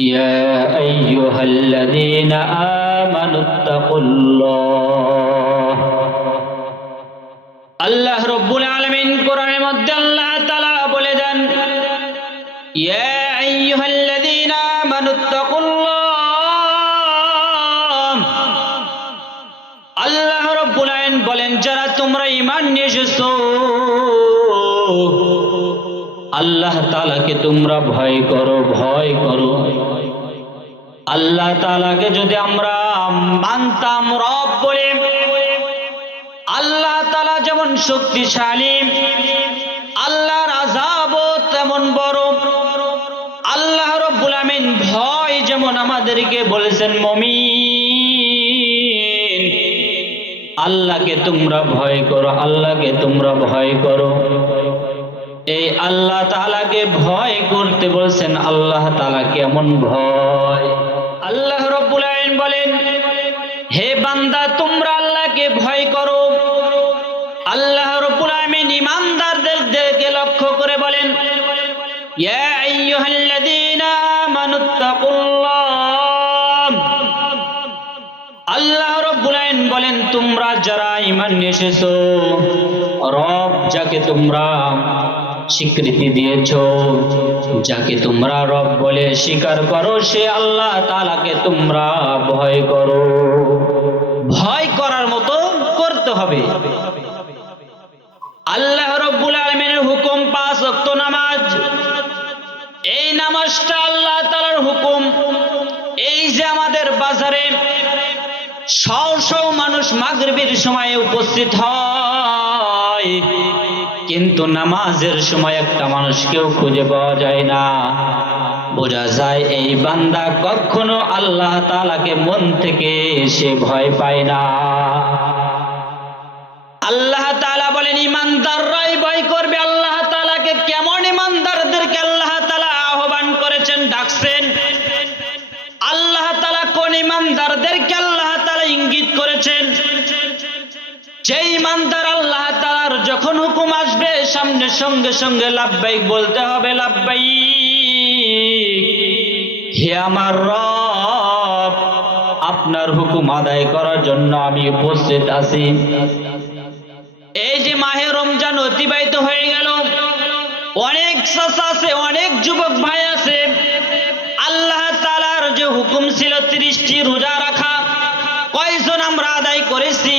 يا أيها الذين آمنوا اتقوا الله আল্লাহ রব্বুল আলামিন কোরআনের মধ্যে আল্লাহ তাআলা বলে দেন ইয়া আইয়ুহাল্লাযীনা আমানুত্তাকুল্লাহ আল্লাহ রব্বুল আলামিন বলেন যারা তোমরা ঈমান নিয়ে এসেছো আল্লাহ তাআলাকে তোমরা ভয় করো আল্লাহ তাআলাকে যদি আমরা মানতাম রব বলে আল্লাহ তাআলা যেমন শক্তিশালী আল্লাহর আযাবও তেমন বড় আল্লাহ রাব্বুল আমিন ভয় যেমন আমাদেরকে বলেছেন মুমিন আল্লাহকে তোমরা ভয় করো এই আল্লাহ তাআলাকে ভয় করতে বলেছেন আল্লাহ তাআলা কেমন ভয় আল্লাহ রাব্বুল আমিন বলেন হে বান্দা তোমরা আল্লাহকে ভয় করো আল্লাহ রাব্বুল আমিন ঈমানদারদেরকে লক্ষ্য করে বলেন ইয়া আইয়ুহাল্লাযীনা আমানুত্তাকুল্লাহ আল্লাহ রাব্বুল আমিন বলেন তোমরা যারা ঈমান নিয়ে এসেছো রব যাকে তোমরা স্বীকৃতি দিয়েছো যাকে তোমরা রব বলে স্বীকার করো সে আল্লাহ তাআলাকে তোমরা ভয় করো ভয় করার মতো করতে হবে আল্লাহ রাব্বুল আলামিনের হুকুম 5 ওয়াক্ত নামাজ এই নামাজটা আল্লাহ তাআলার হুকুম এই যে আমাদের বাজারে শও মানুষ মাগরিবের সময় উপস্থিত হয় কিন্তু নামাজের সময় একটা মানুষকেও খুঁজে পাওয়া যায় না বোঝা যায় এই বান্দা কখনো আল্লাহ তাআলাকে মন থেকে সে ভয় পায় না আল্লাহ তাআলা বলেন ঈমানদাররাই ভয় করবে আল্লাহ তাআলাকে কেমন ঈমানদারদেরকে আল্লাহ তাআলা আহ্বান করেছেন ডাকছেন আল্লাহ তাআলা কোন ঈমানদারদেরকে আল্লাহ তাআলা ইঙ্গিত করেছেন যেই ঈমানদার আল্লাহ তাআলার যখন হুকুম আসবে সামনে সঙ্গে সঙ্গে লাব্বাইক বলতে হবে লাব্বাইক হে আমার রব আপনার হুকুম আদায় করার জন্য আমি উপস্থিত আছি এই যে মাহে রমজান অতিবাহিত হয়ে গেল অনেক চাচা আছে অনেক যুবক ভাই আছে আল্লাহ তাআলার যে হুকুম ছিল 30টি রোজা রাখা কয়জন আমরা আদায় করেছি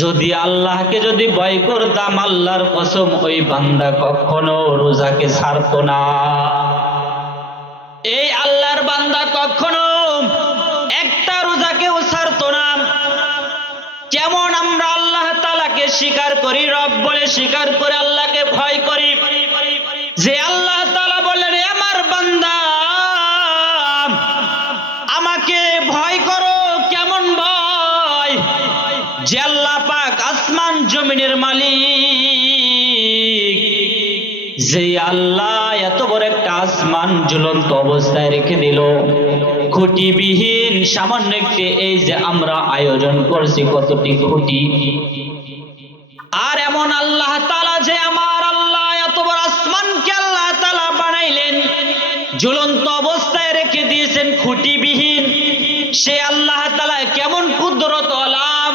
যদি আল্লাহকে যদি ভয় করতাম আল্লাহর কসম ওই বান্দা কখনো রোজাকে ছাড়তো না এই আল্লাহর বান্দা কখনো একটা রোজাকেও ছাড়তো না যেমন আমরা আল্লাহ তাআলাকে স্বীকার করি রব বলে স্বীকার করে আল্লাহকে ভয় করি যে আল্লাহ তাআলা বললেন আমার বান্দা আমাকে ভয় করো কেমন ভয় যে আল্লাহ পাক আসমান জমিনের মালিক যে আল্লাহ এত বড় একটা আসমান ঝুলন্ত অবস্থায় রেখে দিল খুঁটিবিহীন সামান্য একটি এই যে আমরা আয়োজন করছি কতটি খুঁটি আর এমন আল্লাহ তাআলা যে আমার আল্লাহ এত বড় আসমানকে আল্লাহ তাআলা বানাইলেন ঝুলন্ত অবস্থায় রেখে দিয়েছেন খুঁটিবিহীন সে আল্লাহ তাআলা কেমন কুদরত আলাম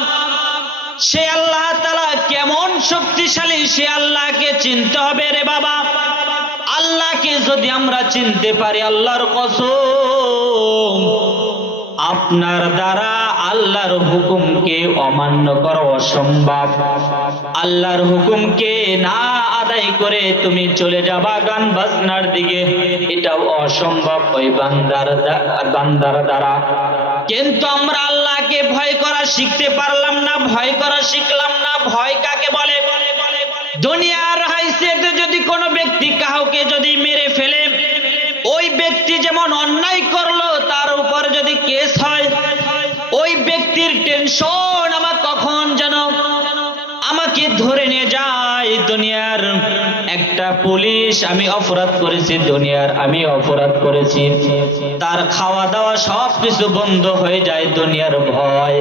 সে আল্লাহ তাআলা কেমন শক্তিশালী সে আল্লাহকে চিনতে হবে রে বাবা আল্লাহকে যদি আমরা চিনতে পারি আল্লাহর কসম আপনার দ্বারা আল্লাহর হুকুমকে অমান্য করা অসম্ভব আল্লাহর হুকুমকে না আদায় করে তুমি চলে যাবা গান বাজনার দিকে এটাও অসম্ভব ওই বান্দার দ্বারা কিন্তু আমরা আল্লাহকে ভয় করা শিখতে পারলাম না ভয় করা শিখলাম না ভয় কাকে বলে দুনিয়ার হাইসিয়তে যদি কোনো ব্যক্তি কাউকে যদি মেরে ফেলে ওই ব্যক্তি যেমন অন্যায় করলো তার উপর যদি কেস হয় ওই ব্যক্তির টেনশন আমার কখন যেন আমাকে ধরে নিয়ে যায় দুনিয়ার একটা পুলিশ আমি অপরাধ করেছি দুনিয়ার আমি অপরাধ করেছি তার খাওয়া দাওয়া সবকিছু বন্ধ হয়ে যায় দুনিয়ার ভয়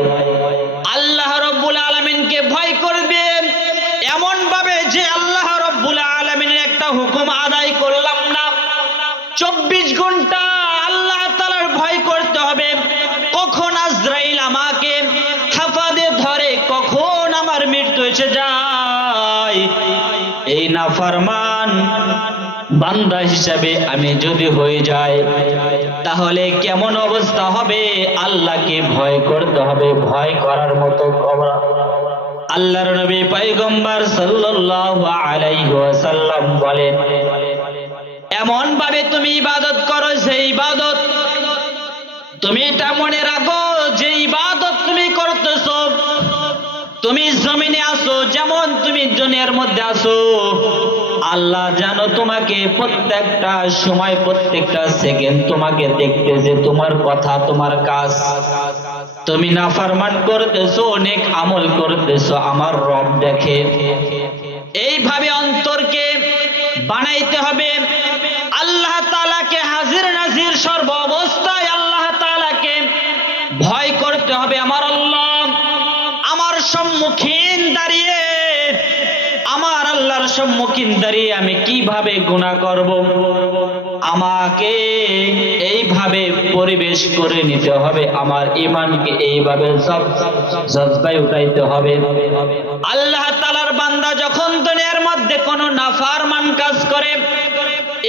আল্লাহ রাব্বুল আলামিনকে ভয় করবে এমন ভাবে যে আল্লাহ রাব্বুল আলামিনের একটা হুকুম আদায় করলাম না 24 ঘন্টা আল্লাহ তাআলার ভয় করতে হবে। কখন আজরাইল আমাকে হাফাতে ধরে, কখন আমার মৃত্যু এসে যায়। এই নাফরমান বান্দা হিসাবে আমি যদি হয়ে যাই, তাহলে কেমন অবস্থা হবে? আল্লাহকে ভয় করতে হবে, ভয় করার মতো করা। আল্লাহর নবী পয়গম্বর সাল্লাল্লাহু আলাইহি ওয়াসাল্লাম বলেন, এমন ভাবে তুমি ইবাদত করো যে ইবাদত তুমি এটা মনে রাখো যে ইবাদত তুমি করতেছো, তুমি জমিনে আসো যেমন তুমি দুনিয়ার মধ্যে আসো, আল্লাহ জানো তোমাকে প্রত্যেকটা সময় প্রত্যেকটা সেকেন্ড তোমাকে দেখতেছে, তোমার কথা তোমার কাজ। তুমি নাফরমান করতেছো, অনেক আমল করতেছো, আমার রব দেখে। এইভাবে অন্তরকে বানাইতে হবে। আল্লাহ তাআলাকে হাজির নাজির সর্ব অবস্থায় আল্লাহ তাআলাকে ভয় করতে হবে। আমার আল্লাহ আমার সম্মুখীন দাঁড়িয়ে, আমার আল্লাহর সম্মুখীন দাঁড়িয়ে আমি কিভাবে গুনাহ করব, আমাকে এইভাবে পরিবেশ করে নিতে হবে, আমার ঈমানকে এইভাবে জজ্বায় উঠাইতে হবে। আল্লাহ তাআলার বান্দা যখন দুনিয়ার মধ্যে কোনো নাফরমান কাজ করে,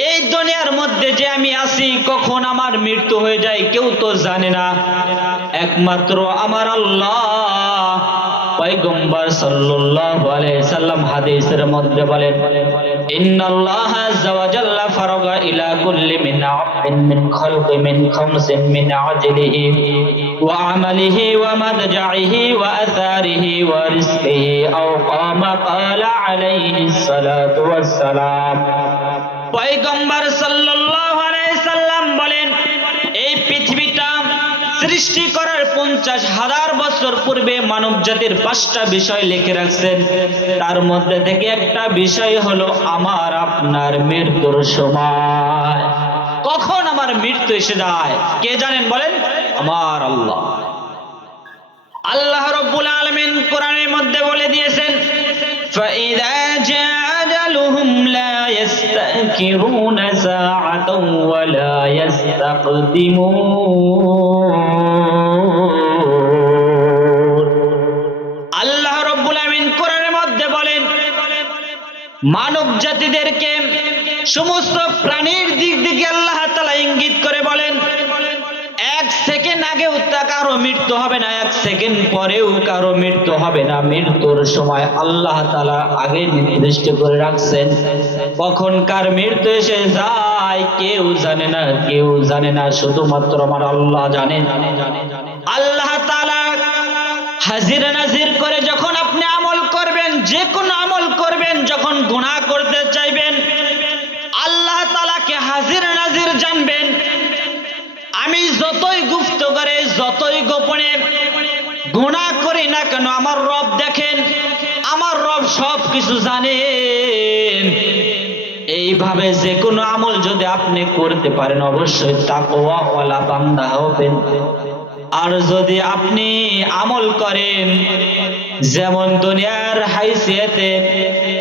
এই দুনিয়ার মধ্যে যে আমি আছি, কখন আমার মৃত্যু হয়ে যায় কেউ তো জানে না, একমাত্র আমার আল্লাহ। পয়গম্বর সাল্লাল্লাহু আলাইহি সাল্লাম হাদিসের মধ্যে বলেন, ইন্নাল্লাহ আযজা ওয়া জাল্লা ফারাগা ইলা কুল্লি মিন খালকি মিন খামসিন মিন আজলিহি ওয়া আমালিহি ওয়া মাদজাইহি ওয়া আসারিহি ওয়া রিজকিহি আও কামা ক্বালা আলাইহিস সালাতু ওয়াস সালাম। পয়গম্বর সাল্লাল্লাহু আলাইহি সাল্লাম বলেন, এই পৃথিবীটা সৃষ্টি করার 50,000 বছর পূর্বে মানব জাতির 5টা বিষয় লিখে রাখছেন। তার মধ্যে থেকে একটা বিষয় হলো আমার আপনার মৃত্যুর সময়। কখন আমার মৃত্যু এসে যায় কে জানেন? বলেন, আমার আল্লাহ। আল্লাহ রাব্বুল আলামিন কোরআনের মধ্যে বলে দিয়েছেন, ফাইযা জাআ আজালুহুম লা ইস্তাকিরুনা সাআতাও ওয়া লা ইস্তাকদিমুন। আল্লাহ রাব্বুল আলামিন কোরআনের মধ্যে বলেন, মানব জাতিদেরকে সমস্ত প্রাণীর দিক থেকে আল্লাহ তাআলা ইঙ্গিত করে বলেন, 1 সেকেন্ড আগেও কারো মৃত্যু হবে না, 1 সেকেন্ড পরেও কারো মৃত্যু হবে না। মৃত্যুর সময় আল্লাহ তাআলা আগে নির্দিষ্ট করে রাখছেন। কখন কার মৃত্যু এসে যায় কেউ জানে না, কেউ জানে না, শুধুমাত্র আমার আল্লাহ জানেন। আল্লাহ তাআলা হাজির নাজির করে যখন আপনি আমল করবেন, যে কোনো আমল করবেন, যখন গুনাহ করতে চাইবেন, আল্লাহ তাআলাকে হাজির নাজির জানবেন। আমি যতই গুপ্ত করে যতই গোপনে গুনাহ করি না কেন, আমার রব দেখেন, আমার রব সব কিছু জানেন। এইভাবে যে কোনো আমল যদি আপনি করতে পারেন, অবশ্যই তাকওয়া ওয়ালা বান্দা হবেন। আর যদি আপনি আমল করেন যেমন দুনিয়ার হাইসিয়তে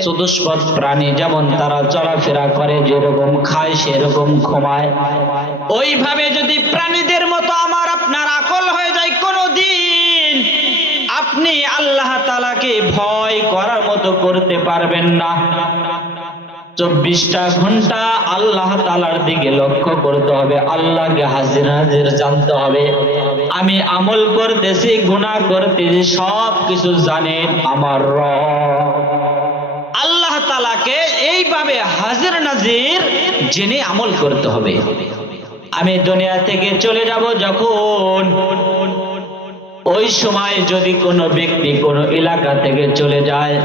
চতুষ্পদ প্রাণী যেমন তারা চলাফেরা করে, যেরকম খায় সেরকম ঘুমায়, ওইভাবে যদি প্রাণীদের মতো আমার আপনার আকল হয়ে যায়, কোনদিন আপনি আল্লাহ তাআলাকে ভয় করার মতো করতে পারবেন না। 24টা ঘন্টা আল্লাহ তাআলার দিকে লক্ষ্য করতে হবে, আল্লাহকে হাজির নাজির জানতে হবে। আমি আমল করতেছি, গুনাহ করতেছি, সব কিছু জানেন আমার রব। আল্লাহ তাআলাকে এইভাবে হাজির নাজির জেনে আমল করতে হবে। আমি দুনিয়া থেকে চলে যাব যখন, ওই সময় যদি কোনো ব্যক্তি কোনো এলাকা থেকে চলে যায়,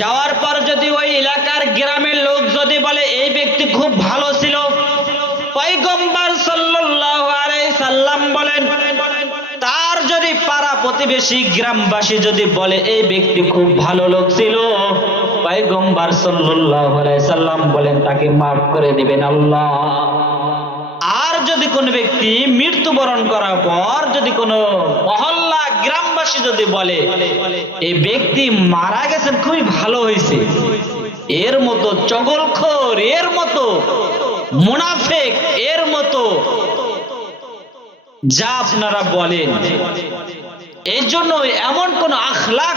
যাওয়ার পর যদি ওই এলাকার গ্রামের লোক যদি বলে এই ব্যক্তি খুব ভালো ছিল, পয়গম্বর সাল্লাল্লাহু আলাইহি সাল্লাম বলেন, তার যদি পাড়া প্রতিবেশী গ্রামবাসী যদি বলে এই ব্যক্তি খুব ভালো লোক ছিল, পয়গম্বর সাল্লাল্লাহু আলাইহি সাল্লাম বলেন তাকে মাফ করে দিবেন আল্লাহ। আর যদি কোনো ব্যক্তি মৃত্যুবরণ করার পর যদি কোনো মহল্লা গ্রামবাসী যদি বলে এই ব্যক্তি মারা গেছেন খুবই ভালো হয়েছে, এর মতো চগলখোর, এর মতো মুনাফিক এর মতো যা আপনারা বলেন। এই জন্য এমন কোন আখলাক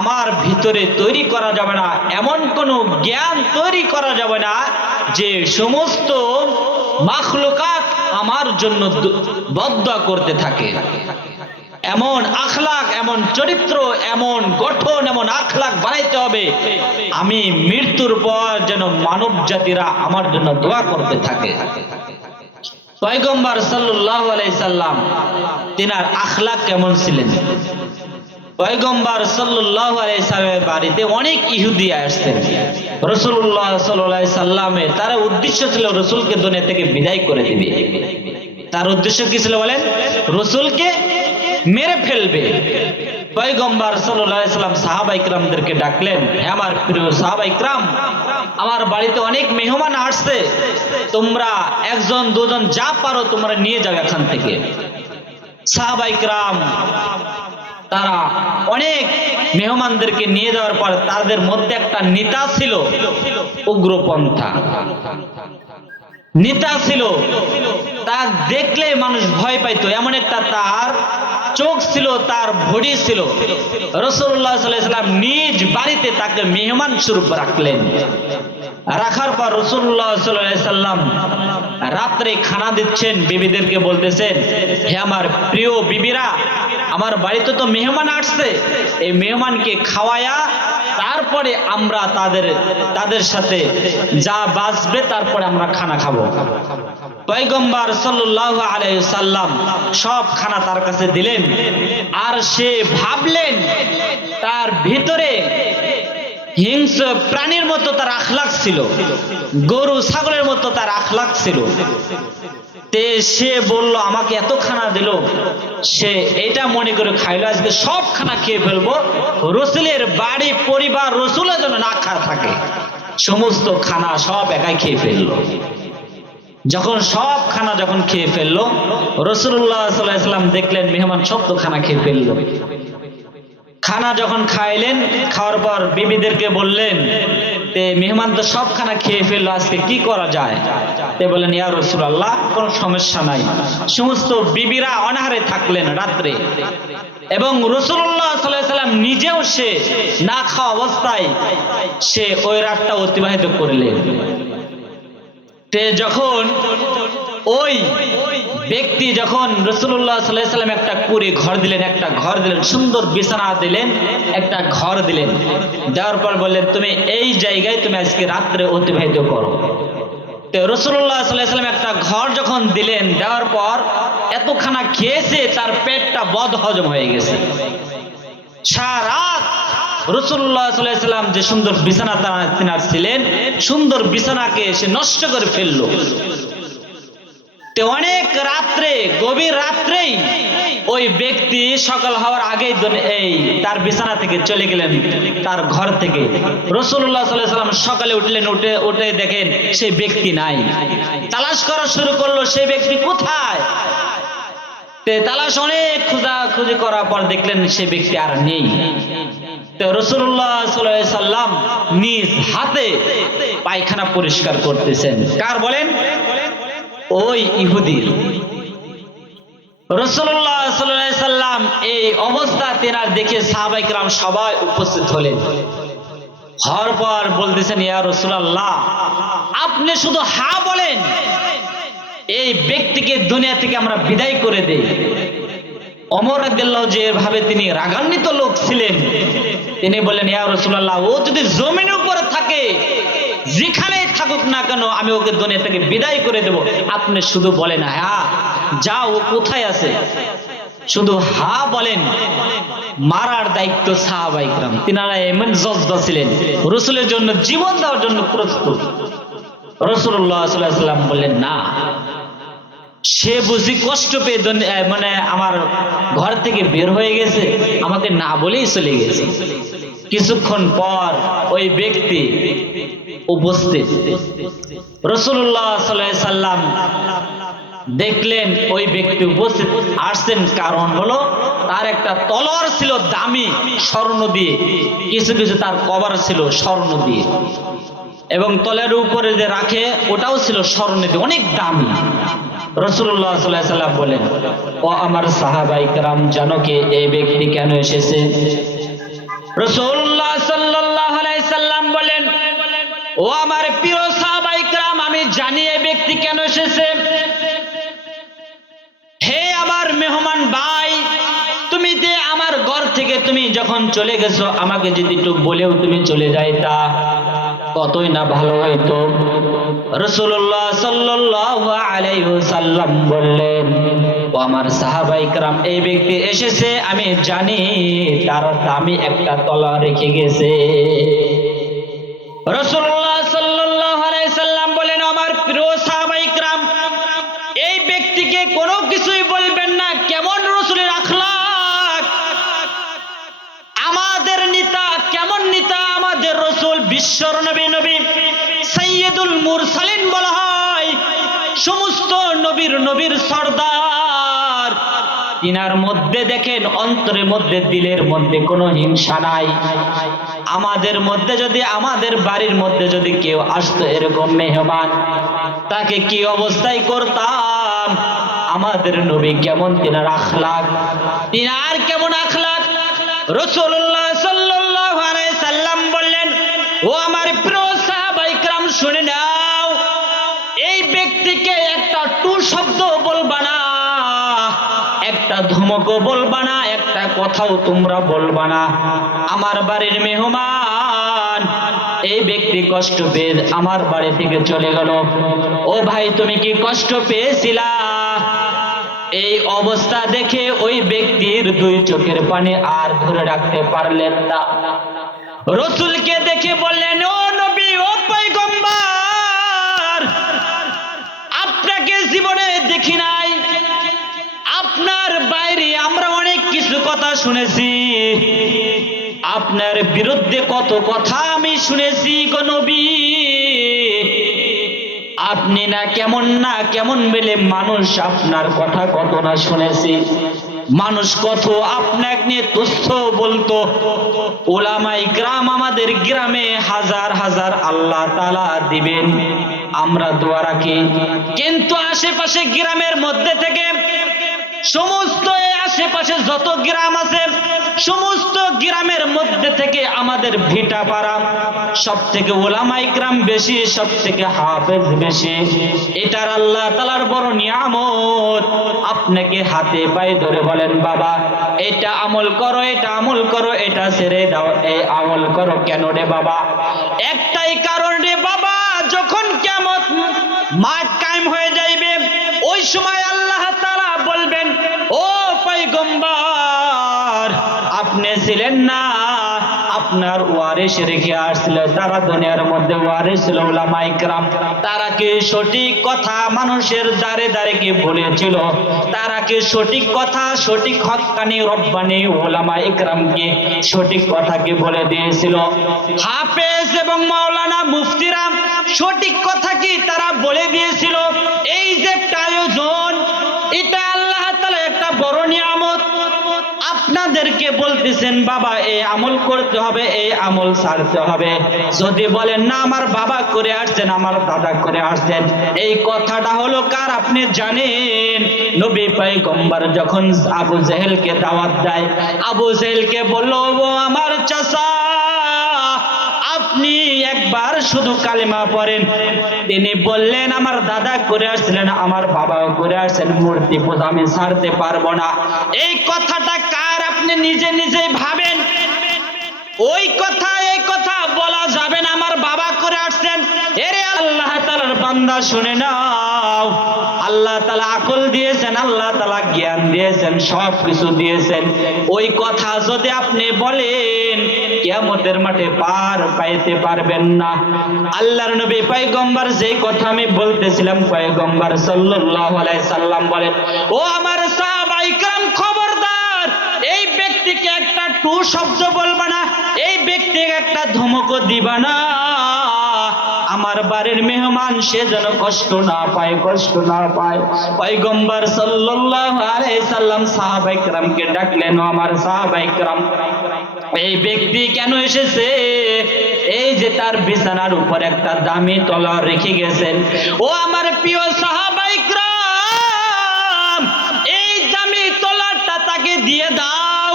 আমার ভিতরে তৈরি করা যাবে না, এমন কোন জ্ঞান তৈরি করা যাবে না যে সমস্ত মাখলুকাত আমার জন্য বদদুয়া করতে থাকে। এমন আখলাক, এমন চরিত্র, এমন গঠন, এমন আখলাক বানাইতে হবে আমি মৃত্যুর পর যেন মানব জাতিরা আমার জন্য দোয়া করতে থাকে। পয়গম্বর সাল্লাল্লাহু আলাইহি সাল্লাম তিনার আখলাক কেমন ছিলেন? পয়গম্বর সাল্লাল্লাহু আলাইহি সাল্লামের বাড়িতে অনেক ইহুদি আসতেন। রাসূলুল্লাহ সাল্লাল্লাহু আলাইহি সাল্লামে তার উদ্দেশ্য ছিল রাসূলকে দুনিয়া থেকে বিদায় করে দিবে। তার উদ্দেশ্য কি ছিল বলেন? রাসূলকে মেরে ফেলবে। পয়গম্বর সাল্লাল্লাহু আলাইহি সাল্লাম সাহাবায়ে কিরামদেরকে ডাকলেন, হে আমার প্রিয় সাহাবায়ে কিরাম, আমার বাড়িতে অনেক মেহমান আসছে, তোমরা একজন দুজন যা পারো তোমরা নিয়ে যাও এখান থেকে। সাহাবায়ে কিরাম তারা অনেক মেহমানদেরকে নিয়ে যাওয়ার পর তাদের মধ্যে একটা নেতা ছিল উগ্রপন্থা, নেতা ছিল, তার দেখলে মানুষ ভয় পাইতো, এমন একটা তার চোখ ছিল, তার ভড়ি ছিল। রাসূলুল্লাহ সাল্লাল্লাহু আলাইহি সাল্লাম নিজ বাড়িতে তাকে মেহমান স্বরূপ রাখলেন। রাখার পর রাসূলুল্লাহ সাল্লাল্লাহু আলাইহি সাল্লাম রাত্রে খানা দিচ্ছেন, বিবিদেরকে বলতেছেন, হে আমার প্রিয় বিবিরা, আমার বাড়িতে তো মেহমান আসছে, এই মেহমানকে খাওয়ায়া তারপরে আমরা তাদের সাথে যা বাঁচবে তারপরে আমরা খানা খাবো। পয়গম্বর সাল্লাল্লাহু আলাইহি সাল্লাম সব খানা তার কাছে দিলেন। আর সে ভাবলেন তার ভিতরে হিংস্র প্রাণীর মতো তার আখলাক ছিল, গরু ছাগলের মতো তার আখলাক ছিল। তে সে বলল আমাকে এত খানা দিল, সে এটা মনে করে খাইলো আজকে সব খানা খেয়ে ফেলবো, রাসূলের বাড়ি পরিবার রাসূলের জন্য না খাওয়া থাকে, সমস্ত খানা সব একাই খেয়ে ফেললো। যখন সব খানা খেয়ে ফেললো, রাসূলুল্লাহ সাল্লাল্লাহু আলাইহি সাল্লাম দেখলেন মেহমান সব তো খানা খেয়ে ফেললো। খানা যখন খাইলেন, খাওয়ার পর বিবিদেরকে বললেন, মেহমান তো সব খানা খেয়ে ফেললো, আজকে কি করা যায়? বললেন, ইয়া রাসূলুল্লাহ, কোনো সমস্যা নাই। সমস্ত বিবিরা অনাহারে থাকলেন রাত্রে, এবং রাসূলুল্লাহ সাল্লাল্লাহু আলাইহি সাল্লাম নিজেও সে না খাওয়া অবস্থায় সে ওই রাতটা অতিবাহিত করলেন। যখন ওই ব্যক্তি যখন রাসূলুল্লাহ সাল্লাল্লাহু আলাইহি সাল্লাম একটা কুঁড়ে ঘর দিলেন, একটা ঘর দিলেন, সুন্দর বিছানা দিলেন, একটা ঘর দিলেন, দেওয়ার পর বললেন, তুমি এই জায়গায় তুমি আজকে রাত্রে অতিবাহিত করো। তো রাসূলুল্লাহ সাল্লাল্লাহু আলাইহি সাল্লাম একটা ঘর যখন দিলেন, দেওয়ার পর এত খানা খেয়েছে তার পেটটা বদ হজম হয়ে গেছে। সারা রাত রাসূলুল্লাহ সাল্লাল্লাহু আলাইহি সাল্লাম যে সুন্দর বিছানা তিনার ছিলেন, সুন্দর বিছানাকে সে নষ্ট করে ফেললো। অনেক রাত্রে, গভীর রাত্রেই ওই ব্যক্তি সকাল হওয়ার আগেই তার বিছানা থেকে চলে গেলেন, তার ঘর থেকে। রাসূলুল্লাহ সাল্লাল্লাহু আলাইহি সাল্লাম সকালে উঠলেন, উঠে দেখেন সেই ব্যক্তি নাই। তালাশ করা শুরু করলো, সেই ব্যক্তি কোথায়? তালাশ অনেক খোঁজাখুঁজি করার পর দেখলেন সেই ব্যক্তি আর নেই। তো রাসূলুল্লাহ সাল্লাল্লাহু আলাইহি সাল্লাম নিজ হাতে পায়খানা পরিষ্কার করতেছেন। কার বলেন? ওই ইহুদির। রাসূলুল্লাহ সাল্লাল্লাহু আলাইহি সাল্লাম এই অবস্থা তেনার দেখে সাহাবায়ে কিরাম সবাই উপস্থিত হলেন। হওয়ার পর বলতেছেন, ইয়া রাসূলুল্লাহ, আপনি শুধু হা বলেন, এই ব্যক্তিকে দুনিয়া থেকে আমরা বিদায় করে দেই। ওমর রাদিয়াল্লাহু যেভাবে তিনি রাগান্বিত লোক ছিলেন, তিনি বললেন, ইয়া রাসূলুল্লাহ, ও যদি জমিনের উপরে থাকে, যেখানেই থাকুক না কেন, আমি ওকে দুনিয়া থেকে বিদায় করে দেব। আপনি শুধু বলেন হ্যাঁ, যা ও কোথায় আছে, শুধু হা বলেন। মারার দায়িত্ব সাহাবায়ে কিরাম, তিনারা এমন জজবা ছিলেন, রাসূলের জন্য জীবন দেওয়ার জন্য প্রস্তুত। রাসূলুল্লাহ সাল্লাল্লাহু আলাইহি সাল্লাম বললেন, না, সে বুঝি কষ্ট পেয়ে মানে আমার ঘর থেকে বের হয়ে গেছে, আমাকে না বলেই চলে গেছে। কিছুক্ষণ পর ওই ব্যক্তি উপস্থিত। রাসূলুল্লাহ সাল্লাল্লাহু আলাইহি সাল্লাম দেখলেন ওই ব্যক্তি উপস্থিত আসছেন, কারণ হলো তার একটা তলোয়ার ছিল দামি স্বর্ণ দিয়ে, কিছু কিছু তার কবর ছিল স্বর্ণ দিয়ে। এবং তলের উপরে যে রাখে ওটাও ছিল স্বর্ণের, অনেক দামি। রাসূলুল্লাহ সাল্লাল্লাহু আলাইহি সাল্লাম বলেন, ও আমার সাহাবায়ে কেরাম, জানো কি এই ব্যক্তি কেন এসেছে? রাসূলুল্লাহ সাল্লাল্লাহু আলাইহি সাল্লাম বলেন, ও আমার প্রিয় সাহাবায়ে কেরাম, আমি জানি এই ব্যক্তি কেন এসেছে। হে আমার মেহমান ভাই, তুমি যে আমার ঘর থেকে তুমি যখন চলে গেছো, আমাকে যদি একটু বলেও তুমি চলে যাইতা, কতই না ভালো হইতো। রাসূলুল্লাহ সাল্লাল্লাহু আলাইহি ওয়াসাল্লাম বললেন, ও আমার সাহাবায়ে কেরাম, এই ব্যক্তি এসেছে, আমি জানি তার দামি একটা তলোয়ার রেখে গেছে। রাসূলুল্লাহ সাল্লাল্লাহু আলাইহি সাল্লাম বলেন, আমার প্রিয় সাহাবায়ে কেরাম, এই ব্যক্তিকে কোনো কিছুই বলবেন না। কেমন রাসূলের আখলাক, আমাদের নেতা, কেমন নেতা আমাদের রাসূল, বিশ্বর নবী, নবী সাইয়্যিদুল মুরসালিন বলা হয়, সমস্ত নবীর সর্দার। তিনার মধ্যে দেখেন অন্তরের মধ্যে, দিলের মধ্যে কোনো হিংসা নাই। আমাদের মধ্যে যদি, আমাদের বাড়ির মধ্যে যদি কেউ আসতো এরকম মেহমান, তাকে কি অবস্থায় করতাম? আমাদের নবী কেমন, তিনার আখলাক, তিনার কেমন আখলাক। রাসূলুল্লাহ সাল্লাল্লাহু আলাইহি সাল্লাম বললেন, ও আমার প্রিয় সাহাবায়ে কেরাম, শুনে নাও, এই ব্যক্তিকে একটা টু শব্দ বলবা না, একটা ধমকও বলবা না, একটা কথাও তোমরা বলবা না। আমার বাড়ির মেহমান, এই ব্যক্তি কষ্ট পেয়ে আমার বাড়ি থেকে চলে গেল। ও ভাই, তুমি কি কষ্ট পেয়েছিলা? এই অবস্থা দেখে ওই ব্যক্তির দুই চোখের পানি আর ধরে রাখতে পারলেন না। রাসূলকে দেখে বললেন, ও নবী, ও পয়গম্বর, আপনাকে জীবনে দেখি নাই, আপনার বাইরে আমরা অনেক কিছু কথা শুনেছি, আপনার বিরুদ্ধে কত কথা আমি শুনেছি গো নবী। আপনি না কেমন বলে মানুষ আপনার কথা কত না শুনেছি, মানুষ কত আপনাকে নিয়ে তুচ্ছ বলতো। উলামায়ে কেরাম আমাদের গ্রামে হাজার হাজার আল্লাহ তাআলা দিবেন, আমরা দোয়া রাখি, কিন্তু আশেপাশে গ্রামের মধ্যে থেকে সমস্ত আশেপাশে যত গ্রাম আছে, সমস্ত গ্রামের মধ্যে থেকে আমাদের ভিটা পাড়া সব থেকে উলামায়ে কেরাম বেশি, সব থেকে হাফেজ বেশি। এটার আল্লাহ তাআলার বড় নিয়ামত। আপনাকে হাতে পায়ে ধরে বলেন, বাবা এটা আমল করো, এটা আমল করো, এটা ছেড়ে দাও, এই আমল করো। কেন রে বাবা? একটাই কারণ রে বাবা, যখন কিয়ামত মাঠ কায়েম হয়ে যাইবে, ওই সময় আল্লাহ তাআলা বলবেন, ও পয়গম্বর, আপনি ছিলেন না, আপনার ওয়ারিস রেখে আসছিল, তারা দুনিয়ার মধ্যে ওয়ারিস ছিল উলামায়ে কেরাম। তারা কি সঠিক কথা মানুষের দ্বারে দ্বারে কি বলেছিল? তারা কি সঠিক কথা, সঠিক হক্কানি রব্বানি উলামায়ে কেরামকে সঠিক কথা কি বলে দিয়েছিল? হাফেজ এবং মাওলানা মুফতিরা সঠিক কথা কি তারা বলে দিয়েছিল? এই যে একটা আয়োজন, এটা আল্লাহ তাআলা একটা বড় নিয়ামত। আপনাদেরকে বলতেছেন, বাবা এই আমল করতে হবে, এই আমল ছাড়তে হবে। যদি বলেন না, আমার বাবা করে আসছেন, আমার দাদা করে আসছেন, এই কথাটা হলো কার আপনি জানেন? নবী পয়গম্বর যখন আবু জেহেলকে দাওয়াত দেয়, আবু জেহেলকে বলল, ও আমার চাচা, আপনি একবার শুধু কালেমা পড়েন। তিনি বললেন, আমার দাদা করে আসছিলেন, আমার বাবাও করে আসছেন, মূর্তি পূজা আমি ছাড়তে পারবো না। এই কথাটা কার আপনি নিজে নিজেই ভাবেন। ওই কথা, এই কথা বলা যাবে না, আমার বাবা করে আসছেন। এরে আল্লাহ তাআলার বান্দা, শুনে নাও, আল্লাহ তাআলা আকল দিয়েছেন, আল্লাহ তাআলা জ্ঞান দিয়েছেন, সব কিছু দিয়েছেন। ওই কথা যদি আপনি বলেন, কিয়ামতের মাঠে পার পাইতে পারবেন না। আল্লাহর নবী পয়গম্বর যেই কথা আমি বলতেছিলাম, পয়গম্বর সাল্লাল্লাহু আলাইহি সাল্লাম বলেন, ও আমার সাহাবায়ে কেরাম, খবরদার, এই ব্যক্তিকে একটা টু শব্দ বলবা না, এই ব্যক্তিকে একটা ধমকও দিবা না। আমার বাড়ির মেহমান সে যেন কষ্ট না পায়, কষ্ট না পায়। পয়গম্বর সাল্লাল্লাহু আলাইহি সাল্লাম সাহাবায়ে কেরামকে ডাকলেন, ও আমার সাহাবায়ে কেরাম, এই ব্যক্তি কেন এসেছে? এই যে তার বিছানার উপর একটা দামি তলোয়ার রেখে গেছেন। ও আমার প্রিয় সাহাবায়ে কিরাম, এই দামি তলোয়ারটা তাকে দিয়ে দাও,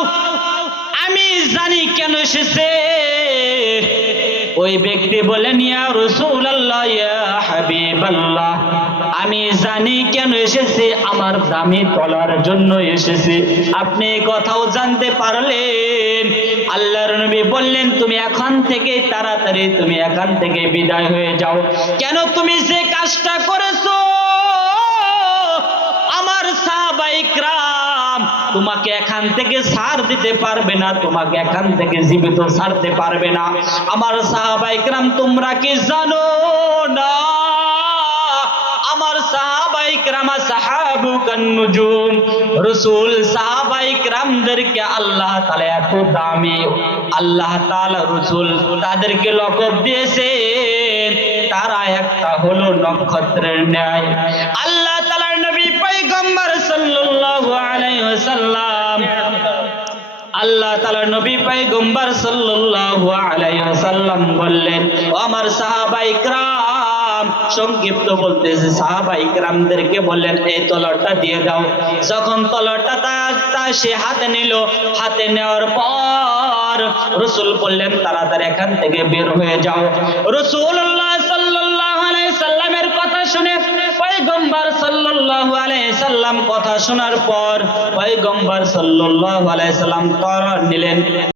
আমি জানি কেন এসেছে। ওই ব্যক্তি বলেন, ইয়া রাসূলুল্লাহ, ইয়া হাবিবাল্লাহ, আমি জানি কেন এসেছি, আমার দামি তলোয়ারের জন্য এসেছি। আপনি কথাও জানতে পারলেন। আল্লাহর নবী বললেন, তুমি এখান থেকে তাড়াতাড়ি তুমি এখান থেকে বিদায় হয়ে যাও। কেন? তুমি যে কাজটা করেছো, আমার সাহাবায়ে কিরাম তোমাকে এখান থেকে ছাড় দিতে পারবে না, তোমাকে এখান থেকে জীবিত ছাড়তে পারবে না। আমার সাহাবায়ে কিরাম, তোমরা কি জানো না আমার সাহাবায়ে কিরাম সাহাবুকান নুজুম, রাসূল সাহাবায়ে কিরামদেরকে আল্লাহ তাআলা এত দামি, আল্লাহ তাআলা রাসূল তাদেরকে লকব দিয়েছেন, তারা একটা হলো নক্ষত্রের ন্যায়। আল্লাহ তাআলার নবী পয়গম্বর সাল্লাল্লাহু আলাইহি ওয়াসাল্লাম, আল্লাহ তাআলার নবী পয়গম্বর সাল্লাল্লাহু আলাইহি ওয়াসাল্লাম বললেন, ও আমার সাহাবায়ে কিরাম, সংক্ষিপ্ত বলতেছে, সাহাবায়ে কিরামদেরকে বললেন, এই তলোয়ারটা দিয়ে দাও। যখন তলোয়ারটা সে হাতে নিল, হাতে নেওয়ার পর রাসূল বললেন, তাড়াতাড়ি এখান থেকে বের হয়ে যাও। রাসূলুল্লাহ সাল্লাল্লাহু আলাইহি সাল্লামের কথা শুনে পয়গম্বর সাল্লাল্লাহু আলাইহি সাল্লাম কথা শোনার পর পয়গম্বর সাল্লাল্লাহু আলাইহি সাল্লাম তলোয়ার নিলেন।